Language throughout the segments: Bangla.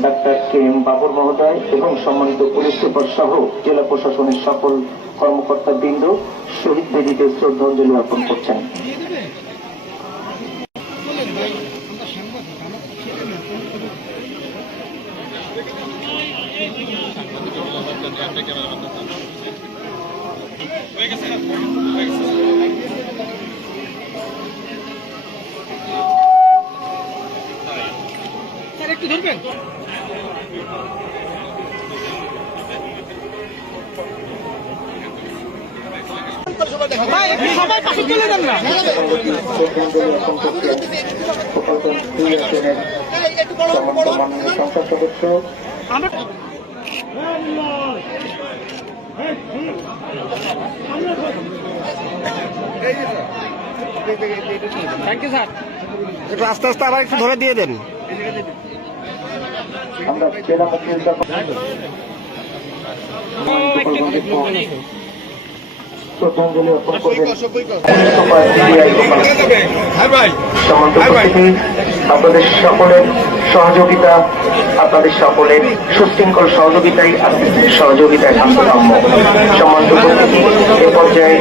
ডাক্তার কে এম বাবর মহোদয় এবং সম্মানিত পুলিশ সুপার সহ জেলা প্রশাসনের সকল কর্মকর্তাবৃন্দ শহীদ বেদিতে শ্রদ্ধাঞ্জলি অর্পণ করছেন। একটু ধরবেন। সবাই পাশে চলে যান না। সংসদ সদস্য থ্যাংক ইউ স্যার। একটু আস্তে আস্তে আবার একটু ধরে দিয়ে দেন। আমরা জেলা মুক্তিযোদ্ধা শ্রদ্ধাঞ্জলি অর্পণ করবেন। আপনাদের সকলের সহযোগিতা, আপনাদের সকলের সুশৃঙ্খল সহযোগিতায় সহযোগিতায় কাম্য। সম্মানিত এ পর্যায়ে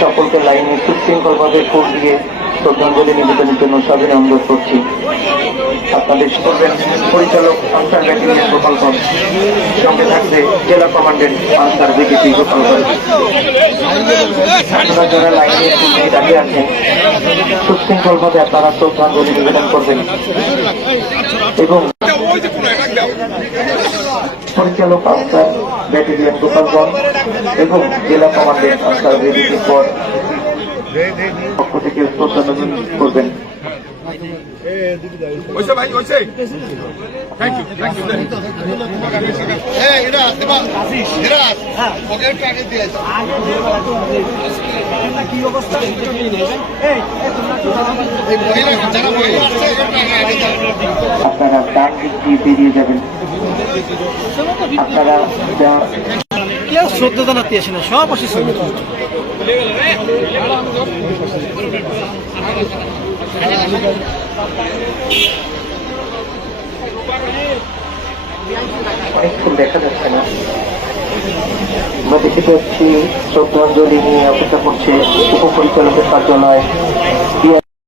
সকলকে লাইনে সুশৃঙ্খলভাবে ফুল দিয়ে শ্রদ্ধাঞ্জলি নিবেদনের জন্য সবিনয় অনুরোধ করছি। আপনাদের করবেন পরিচালক আনসার ব্যাটালিয়ন গোপালগঞ্জ, সঙ্গে থাকবে জেলা কমান্ডেন্ট আনসার বিজেপি গোপালগঞ্জ। আপনারা যারা লাইনে ফুল দিয়ে দাঁড়িয়ে আছেন সুশৃঙ্খলভাবে আপনারা শ্রদ্ধাঞ্জলি নিবেদন করবেন এবং পরিচালক আনসার ব্যাটালিয়ন গোপালগঞ্জ এবং জেলা কমান্ডেন্ট আনসার বিজেপির পক্ষ থেকে শ্রদ্ধাঞ্জলি করবেন। আপনারা ডান দিক দিয়ে বেরিয়ে যাবেন। আপনারা কেউ শ্রদ্ধা জানাতে আসে না, সব আসে শ্রদ্ধা। অনেকক্ষণ দেখা যাচ্ছে না। আমরা দেখতে পাচ্ছি শ্রদ্ধাঞ্জলি নিয়ে অপেক্ষা করছে উপপরিচালকের কার্যালয়।